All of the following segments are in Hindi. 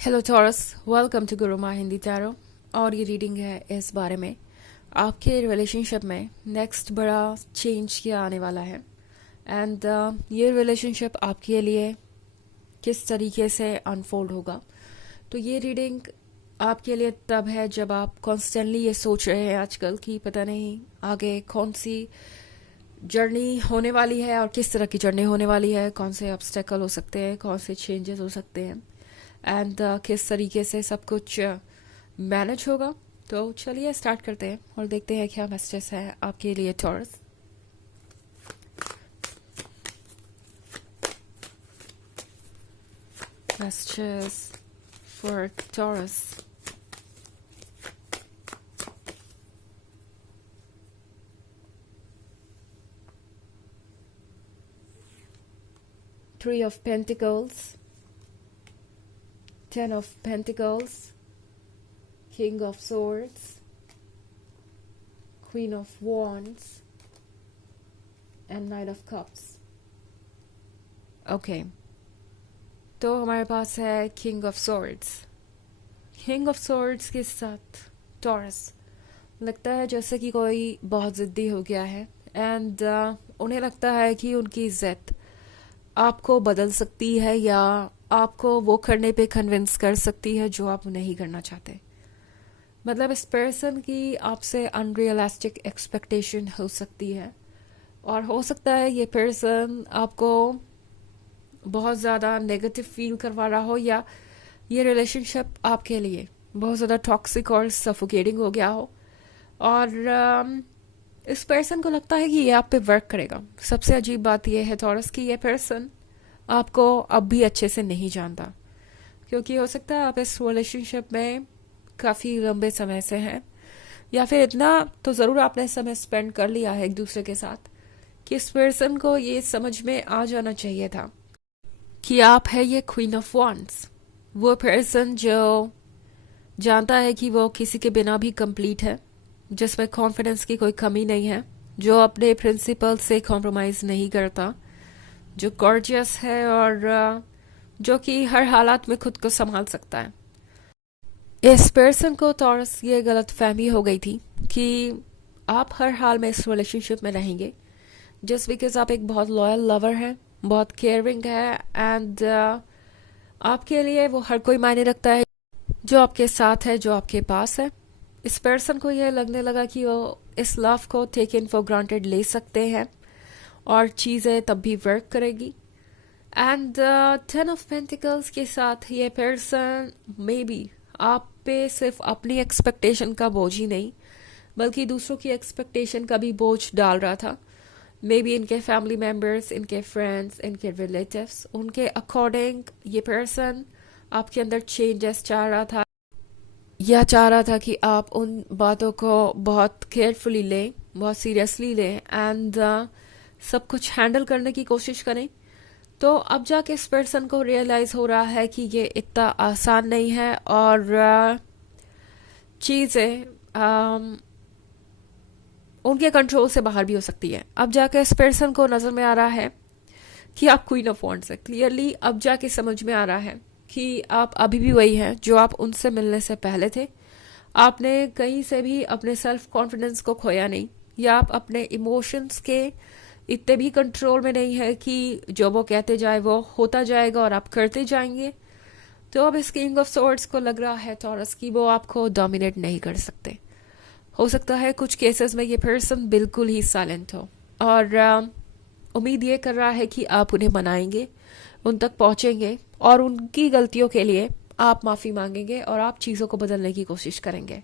Hello Taurus, welcome to Guruma Hindi tarot. और ये रीडिंग है इस बारे में आपके रिलेशनशिप में नेक्स्ट बड़ा चेंज क्या आने वाला है एंड ये रिलेशनशिप आपके लिए किस तरीके से अनफोल्ड होगा। तो ये रीडिंग आपके लिए तब है जब आप कॉन्स्टेंटली ये सोच रहे हैं आजकल कि पता नहीं आगे कौन सी जर्नी होने वाली है और किस तरह की जर्नी होने वाली है, कौन से ऑब्स्टेकल हो सकते हैं, कौन से चेंजेस हो सकते हैं एंड किस तरीके से सब कुछ मैनेज होगा। तो चलिए स्टार्ट करते हैं और देखते हैं क्या मैसेजेस है आपके लिए taurus. Messages for taurus. Three of Pentacles, Ten of Pentacles, King of Swords, Queen of Wands and Knight of Cups. Okay, तो हमारे पास है king of swords. King of swords के साथ टॉरस लगता है जैसे कि कोई बहुत ज़िद्दी हो गया है एंड उन्हें लगता है कि उनकी इज्जत आपको बदल सकती है या आपको वो करने पे कन्विंस कर सकती है जो आप नहीं करना चाहते। मतलब इस पर्सन की आपसे अनरियलिस्टिक एक्सपेक्टेशन हो सकती है और हो सकता है ये पर्सन आपको बहुत ज़्यादा नेगेटिव फील करवा रहा हो या ये रिलेशनशिप आपके लिए बहुत ज़्यादा टॉक्सिक और सफोकेटिंग हो गया हो और इस पर्सन को लगता है कि ये आप पे वर्क करेगा। सबसे अजीब बात यह है टॉरस कि ये पर्सन आपको अब भी अच्छे से नहीं जानता, क्योंकि हो सकता है आप इस रिलेशनशिप में काफ़ी लंबे समय से हैं या फिर इतना तो ज़रूर आपने समय स्पेंड कर लिया है एक दूसरे के साथ कि इस पर्सन को ये समझ में आ जाना चाहिए था कि आप है ये क्वीन ऑफ वॉन्ड्स, वो पर्सन जो जानता है कि वो किसी के बिना भी कंप्लीट है, जिसमें कॉन्फिडेंस की कोई कमी नहीं है, जो अपने प्रिंसिपल से कॉम्प्रोमाइज़ नहीं करता, जो गॉर्जियस है और जो कि हर हालात में खुद को संभाल सकता है। इस पर्सन को टॉरस ये गलत फहमी हो गई थी कि आप हर हाल में इस रिलेशनशिप में रहेंगे जस्ट बिकॉज आप एक बहुत लॉयल लवर हैं, बहुत केयरिंग है एंड आपके लिए वो हर कोई मायने रखता है जो आपके साथ है, जो आपके पास है। इस पर्सन को यह लगने लगा कि वो इस लव को टेक इन फॉर ग्रांटेड ले सकते हैं और चीज़ें तब भी वर्क करेगी। एंड 10 ऑफ पेंटिकल्स के साथ ये पर्सन मे बी आप पे सिर्फ अपनी एक्सपेक्टेशन का बोझ ही नहीं बल्कि दूसरों की एक्सपेक्टेशन का भी बोझ डाल रहा था। मे बी इनके फैमिली मेम्बर्स, इनके फ्रेंड्स, इनके रिलेटिव्स, उनके अकॉर्डिंग ये पर्सन आपके अंदर चेंजेस चाह रहा था या चाह रहा था कि आप उन बातों को बहुत केयरफुली लें, बहुत सीरियसली लें एंड सब कुछ हैंडल करने की कोशिश करें। तो अब जाके इस पर्सन को रियलाइज़ हो रहा है कि ये इतना आसान नहीं है और चीज़ें उनके कंट्रोल से बाहर भी हो सकती है। अब जाके इस पर्सन को नज़र में आ रहा है कि आप क्वीन ऑफ वॉन्ड्स है। क्लियरली अब जाके समझ में आ रहा है कि आप अभी भी वही हैं जो आप उनसे मिलने से पहले थे। आपने कहीं से भी अपने सेल्फ कॉन्फिडेंस को खोया नहीं या आप अपने इमोशंस के इतने भी कंट्रोल में नहीं है कि जो वो कहते जाए वो होता जाएगा और आप करते जाएंगे। तो अब इस किंग ऑफ सॉर्ड्स को लग रहा है टॉरस कि वो आपको डोमिनेट नहीं कर सकते। हो सकता है कुछ केसेस में ये पर्सन बिल्कुल ही साइलेंट हो और उम्मीद ये कर रहा है कि आप उन्हें मनाएंगे, उन तक पहुंचेंगे और उनकी गलतियों के लिए आप माफ़ी मांगेंगे और आप चीज़ों को बदलने की कोशिश करेंगे।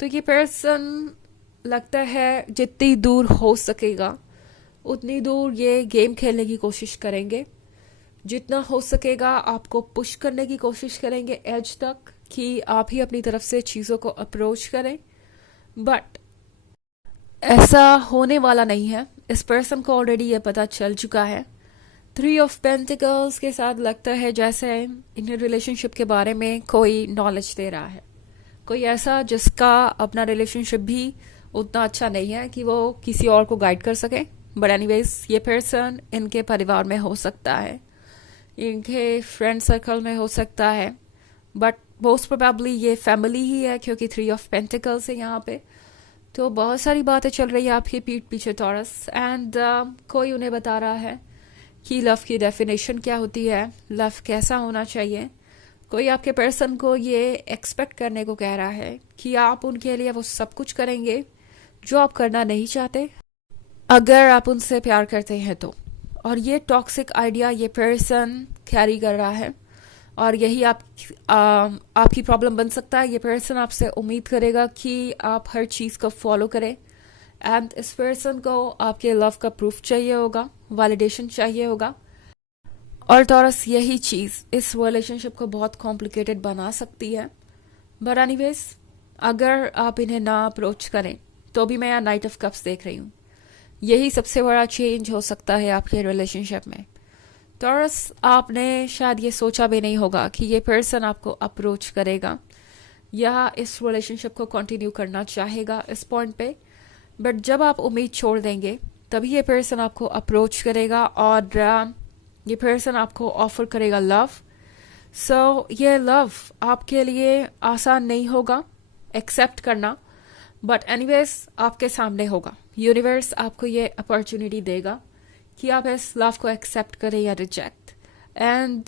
तो ये पर्सन लगता है जितनी दूर हो सकेगा उतनी दूर ये गेम खेलने की कोशिश करेंगे, जितना हो सकेगा आपको पुश करने की कोशिश करेंगे एज तक कि आप ही अपनी तरफ से चीज़ों को अप्रोच करें, बट ऐसा होने वाला नहीं है। इस पर्सन को ऑलरेडी ये पता चल चुका है। 3 ऑफ पेंटिकल्स के साथ लगता है जैसे इन रिलेशनशिप के बारे में कोई नॉलेज दे रहा है, कोई ऐसा जिसका अपना रिलेशनशिप भी उतना अच्छा नहीं है कि वो किसी और को गाइड कर सके। बट एनीवेज ये पर्सन इनके परिवार में हो सकता है, इनके फ्रेंड सर्कल में हो सकता है, बट मोस्ट प्रोबेबली ये फैमिली ही है, क्योंकि 3 ऑफ पेंटिकल्स है यहाँ पे। तो बहुत सारी बातें चल रही है आपके पीठ पीछे टॉरस, एंड कोई उन्हें बता रहा है कि लव की डेफिनेशन क्या होती है, लव कैसा होना चाहिए। कोई आपके पर्सन को ये एक्सपेक्ट करने को कह रहा है कि आप उनके लिए वो सब कुछ करेंगे जो आप करना नहीं चाहते, अगर आप उनसे प्यार करते हैं तो। और ये टॉक्सिक आइडिया ये पर्सन कैरी कर रहा है, और यही आपकी प्रॉब्लम बन सकता है। ये पर्सन आपसे उम्मीद करेगा कि आप हर चीज़ को फॉलो करें, एंड इस पर्सन को आपके लव का प्रूफ चाहिए होगा, वैलिडेशन चाहिए होगा। और टॉरस यही चीज़ इस रिलेशनशिप को बहुत कॉम्प्लिकेटेड बना सकती है। बट एनीवेज, अगर आप इन्हें ना अप्रोच करें तो भी मैं यहाँ नाइट ऑफ कप्स देख रही हूँ। यही सबसे बड़ा चेंज हो सकता है आपके रिलेशनशिप में। टॉरस, आपने शायद ये सोचा भी नहीं होगा कि ये पर्सन आपको अप्रोच करेगा या इस रिलेशनशिप को कंटिन्यू करना चाहेगा इस पॉइंट पे। बट जब आप उम्मीद छोड़ देंगे तभी ये पर्सन आपको अप्रोच करेगा, और ये पर्सन आपको ऑफर करेगा लव। सो ये लव आपके लिए आसान नहीं होगा एक्सेप्ट करना, बट एनीवेज आपके सामने होगा। यूनिवर्स आपको ये अपॉर्चुनिटी देगा कि आप इस लव को एक्सेप्ट करें या रिजेक्ट। एंड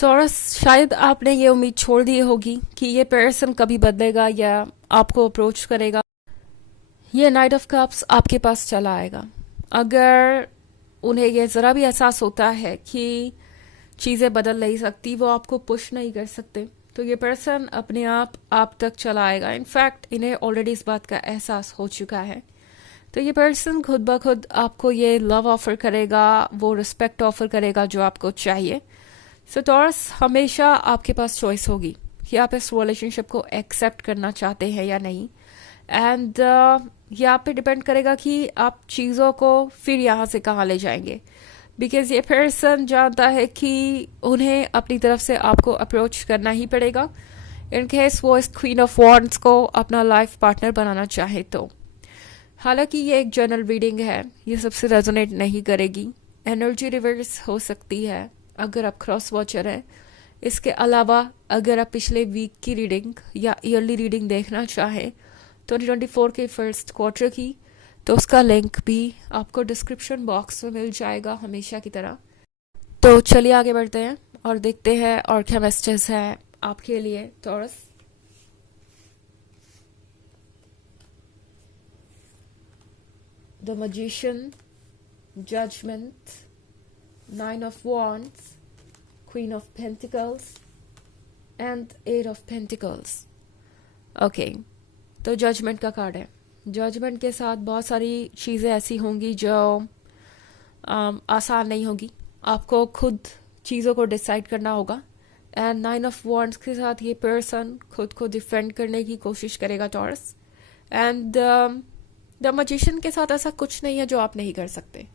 टॉरस, शायद आपने ये उम्मीद छोड़ दी होगी कि ये पर्सन कभी बदलेगा या आपको अप्रोच करेगा। ये नाइट ऑफ कप्स आपके पास चला आएगा अगर उन्हें यह ज़रा भी एहसास होता है कि चीज़ें बदल नहीं सकती, वो आपको पुश नहीं कर सकते, तो ये पर्सन अपने आप तक चला आएगा। इनफैक्ट इन्हें ऑलरेडी इस बात का एहसास हो चुका है। तो ये पर्सन खुद ब खुद आपको ये लव ऑफर करेगा, वो रिस्पेक्ट ऑफर करेगा जो आपको चाहिए। सो टॉरस, हमेशा आपके पास चॉइस होगी कि आप इस रिलेशनशिप को एक्सेप्ट करना चाहते हैं या नहीं। एंड ये आप पे डिपेंड करेगा कि आप चीज़ों को फिर यहाँ से कहाँ ले जाएंगे, बिकॉज ये पर्सन जानता है कि उन्हें अपनी तरफ से आपको अप्रोच करना ही पड़ेगा इन केस वो इस क्वीन ऑफ वॉन्ड्स को अपना लाइफ पार्टनर बनाना चाहे तो। हालांकि ये एक जनरल रीडिंग है, ये सबसे रेजोनेट नहीं करेगी, एनर्जी रिवर्स हो सकती है अगर आप क्रॉस वॉचर हैं। इसके अलावा अगर आप पिछले वीक की रीडिंग या ईयरली रीडिंग देखना चाहें 2024 के फर्स्ट क्वार्टर की, तो उसका लिंक भी आपको डिस्क्रिप्शन बॉक्स में मिल जाएगा हमेशा की तरह। तो चलिए आगे बढ़ते हैं और देखते हैं और क्या मैसेजेस है आपके लिए Taurus. The magician, judgement, 9 of wands, queen of pentacles and 8 of pentacles. Okay, तो जजमेंट का कार्ड है। जजमेंट के साथ बहुत सारी चीज़ें ऐसी होंगी जो आसान नहीं होगी, आपको खुद चीज़ों को डिसाइड करना होगा। एंड 9 ऑफ वॉन्ड्स के साथ ये पर्सन खुद को डिफेंड करने की कोशिश करेगा टॉरस। एंड द मैजिशियन के साथ ऐसा कुछ नहीं है जो आप नहीं कर सकते।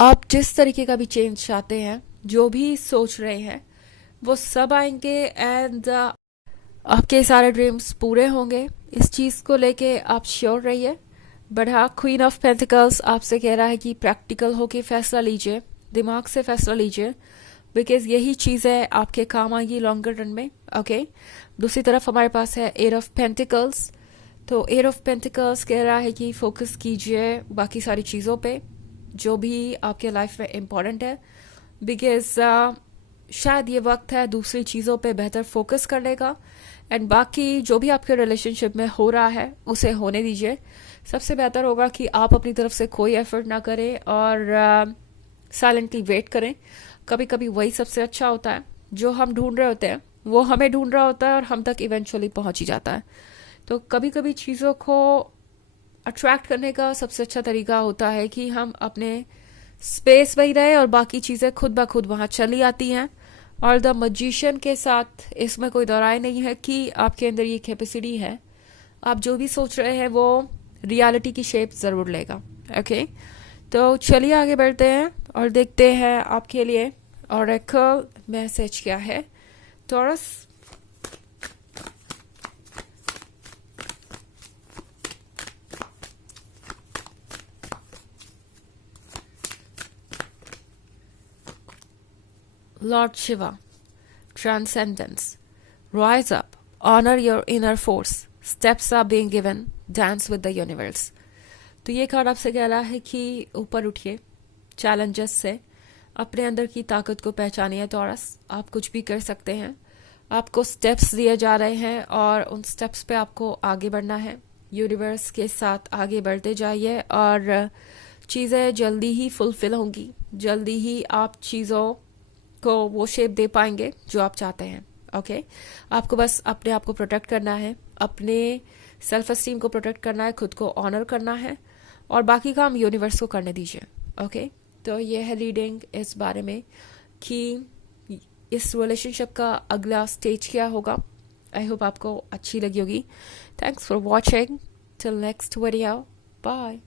आप जिस तरीके का भी चेंज चाहते हैं, जो भी सोच रहे हैं, वो सब आएंगे एंड आपके सारे ड्रीम्स पूरे होंगे। इस चीज़ को लेके आप श्योर रहिए। बट हाँ, क्वीन ऑफ पेंटिकल्स आपसे कह रहा है कि प्रैक्टिकल होके फैसला लीजिए, दिमाग से फैसला लीजिए, बिकॉज यही चीज़ें आपके काम आएगी लॉन्गर रन में। ओके, दूसरी तरफ हमारे पास है 8 ऑफ पेंटिकल्स। तो 8 ऑफ पेंटिकल्स कह रहा है कि फोकस कीजिए बाकी सारी चीज़ों पे जो भी आपके लाइफ में इम्पोर्टेंट है, बिकॉज शायद ये वक्त है दूसरी चीज़ों पे बेहतर फोकस करने का। एंड बाकी जो भी आपके रिलेशनशिप में हो रहा है उसे होने दीजिए। सबसे बेहतर होगा कि आप अपनी तरफ से कोई एफर्ट ना करें और साइलेंटली वेट करें। कभी कभी वही सबसे अच्छा होता है, जो हम ढूंढ रहे होते हैं वो हमें ढूंढ रहा होता है और हम तक इवेंचुअली पहुंच ही जाता है। तो कभी कभी चीज़ों को अट्रैक्ट करने का सबसे अच्छा तरीका होता है कि हम अपने स्पेस में ही रहे और बाकी चीज़ें खुद ब खुद वहाँ चली आती हैं। और द मैजिशियन के साथ इसमें कोई दौराय नहीं है कि आपके अंदर ये कैपेसिटी है, आप जो भी सोच रहे हैं वो रियलिटी की शेप ज़रूर लेगा। ओके, तो चलिए आगे बढ़ते हैं और देखते हैं आपके लिए ऑरेकल मैसेज क्या है taurus. Lord Shiva, transcendence. Rise up, honor your inner force. Steps are being given. Dance with the universe. तो ये कार्ड आपसे कह रहा है कि ऊपर उठिए, चैलेंजेस से अपने अंदर की ताकत को पहचानिए टॉरस। आप कुछ भी कर सकते हैं, आपको स्टेप्स दिए जा रहे हैं और उन स्टेप्स पे आपको आगे बढ़ना है। यूनिवर्स के साथ आगे बढ़ते जाइए और चीज़ें जल्दी ही फुलफिल होंगी, जल्दी ही आप चीज़ों को वो शेप दे पाएंगे जो आप चाहते हैं। ओके आपको बस अपने आप को प्रोटेक्ट करना है, अपने सेल्फ एस्टीम को प्रोटेक्ट करना है, खुद को ऑनर करना है और बाकी काम यूनिवर्स को करने दीजिए। ओके तो ये है रीडिंग इस बारे में कि इस रिलेशनशिप का अगला स्टेज क्या होगा। आई होप आपको अच्छी लगी होगी। Thanks for watching, till next video, bye.